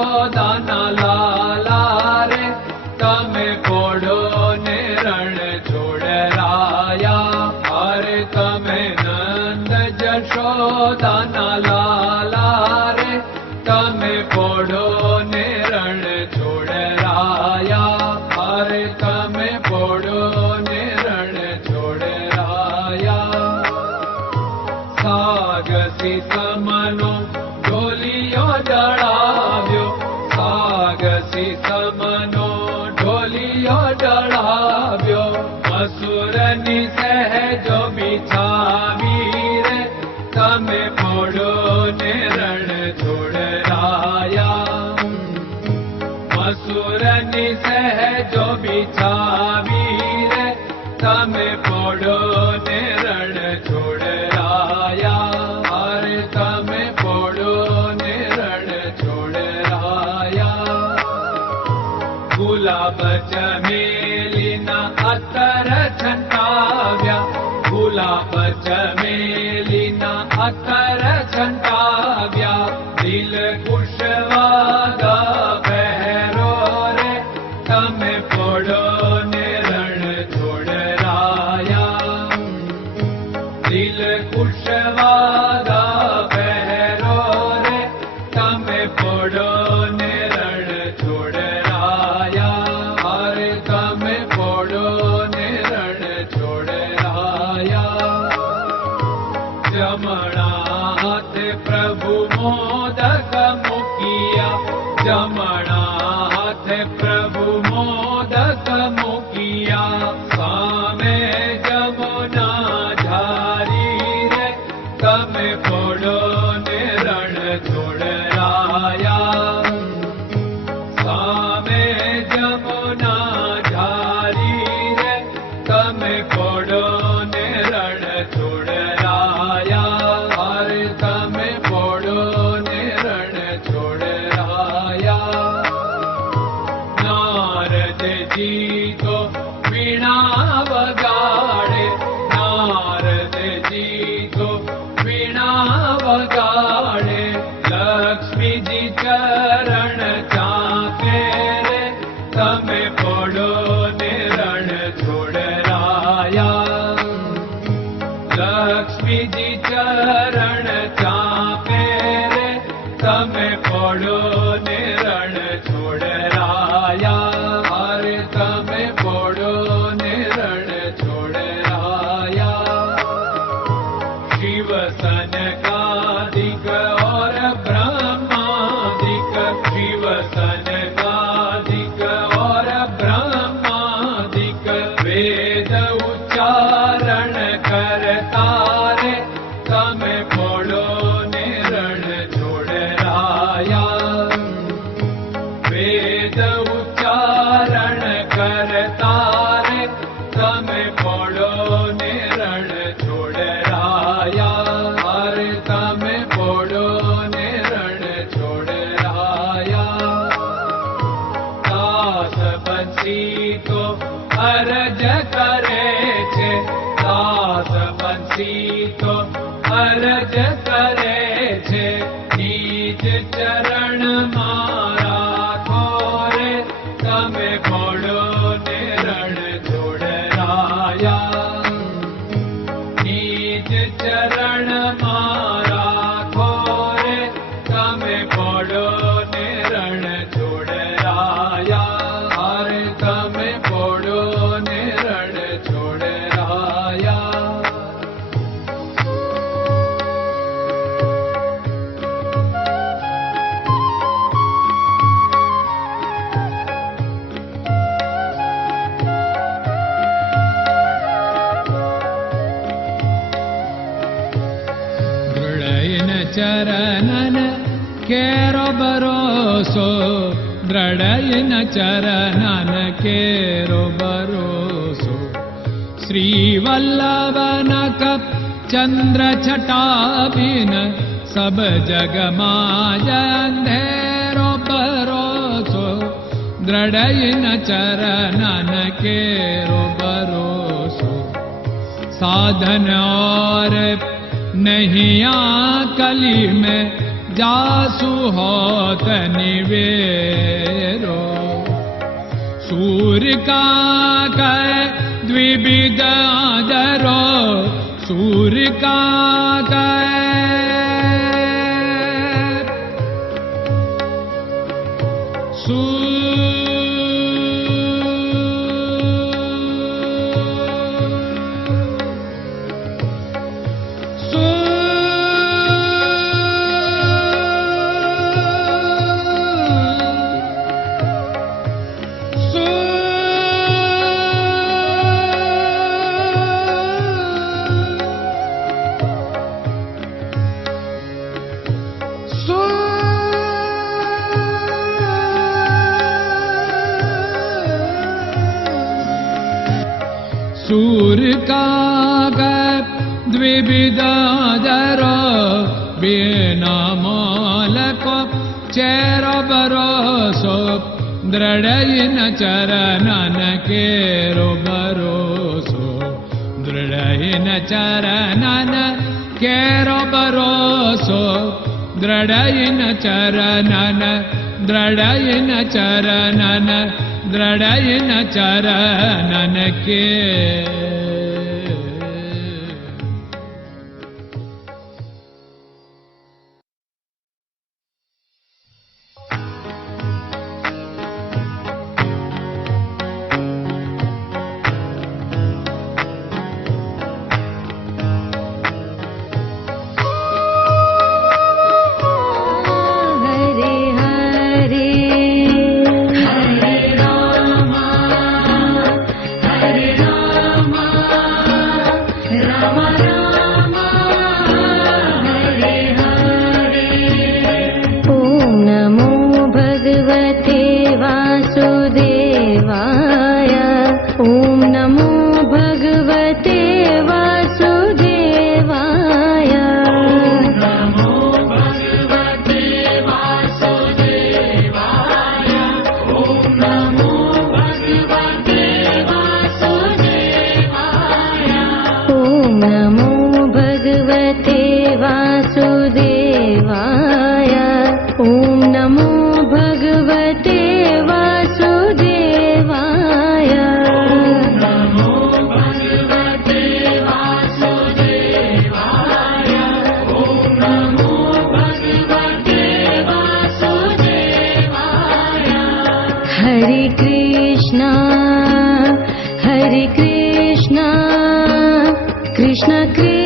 જશોદાના લાલા રે તમે પોડો ને રણ છોડરાયા. અરે તમે નંદ જશોદાના લાલા રે તમે પોડો ને રણ છોડરાયા. અરે તમે પોડો ને રણ છોડરાયા. સાગસી સમનો ઢોલિયો ડળાવ્યો, સાગસી સમનો ઢોલિયો ડળાવ્યો. મસૂરની સહેજો બિછાવી રે તમે પોડો ને રણ છોડરાયા. મસૂરની સહેજો બિછાવી રે તમે પોડો ને રણ છોડરાયા. અરે તમે પોડો ને રણ છોડરાયા. ગુલાબ ચમેલીના અત્તર છંટાવ્યા, ગુલાબ ચમેલીના અત્તર છંટાવ્યા. દિલ કુશવાદા પહેરો રે તમે પોડો ને રણ છોડરાયા. દિલ કુશવાદા પહેરો રે તમે પોડો ને રણ છોડરાયા. અરે તમે પોડો ને રણ છોડરાયા. જમણા હાથે પ્રભુ મોદક મૂકિયા, જમણા હાથે પ્રભુ મોદક મૂકિયા. સામે જમુના ઝારી રે તમે પોડો ને રણ છોડરાયા. સામે જમુના ઝારી રે તમે પોડો ને રણ છોડરાયા. અરે તમે પોડો ને રણ છોડરાયા. નારદજી તો વીણા વગાડે, નારદજી તો વીણા વગાડે. લક્ષ્મીજી ચરણ ચાકે રે તમે પોડો ને રણ છોડરાયા. લક્ષ્મીજી ચરણ ચાપે રે તમે પોડો ને રણ છોડરાયા. અરે તમે પોડો ને રણ છોડરાયા. શિવ સનકાદિક और ब्रह्मादिक, शिव सनकादिक और ब्रह्मादिक. वेद उच्चारण करता रे તમે પોડો ને રણ છોડરાયા. વેદ ઉચ્ચારણ કરતા રે તમે પોડો ને રણ છોડરાયા. અરે તમે પોડો ને રણ છોડરાયા. દાસ બંસી તો અરજ કરે છે, દાસ બંસી તો અરજ કરે છે. નીચ ચરણ મારા ખોરે તમે પોડો ને રણ છોડરાયા. નીચ ચરણ મારા ખોરે તમે પોડો ને રણ છોડરાયા. અરે તમે પોડો ને રણ છોડરાયા. ચરણન કેરો ભરોસો, દ્રઢયન ચરણન કેરો ભરોસો. શ્રી વલ્લભન કપ ચંદ્ર છટાબિન સબ જગમાં અંધેરો ભરોસો. દ્રઢયન ચરણન કેરો ભરોસો. साधन और नहीं कली में जासु होत निवेरो सूर्य का कै द्विविध आदरो सूर्य का सूर्य का द्विविधादर बिना मालको चेर भरोसो दृढ़ चरणन केरो भरोसो दृढ़ चरणन केरो भरोसो दृढ़ चरणन दृढ़ चरणन दृढ़ चरणन के Krishna Krishna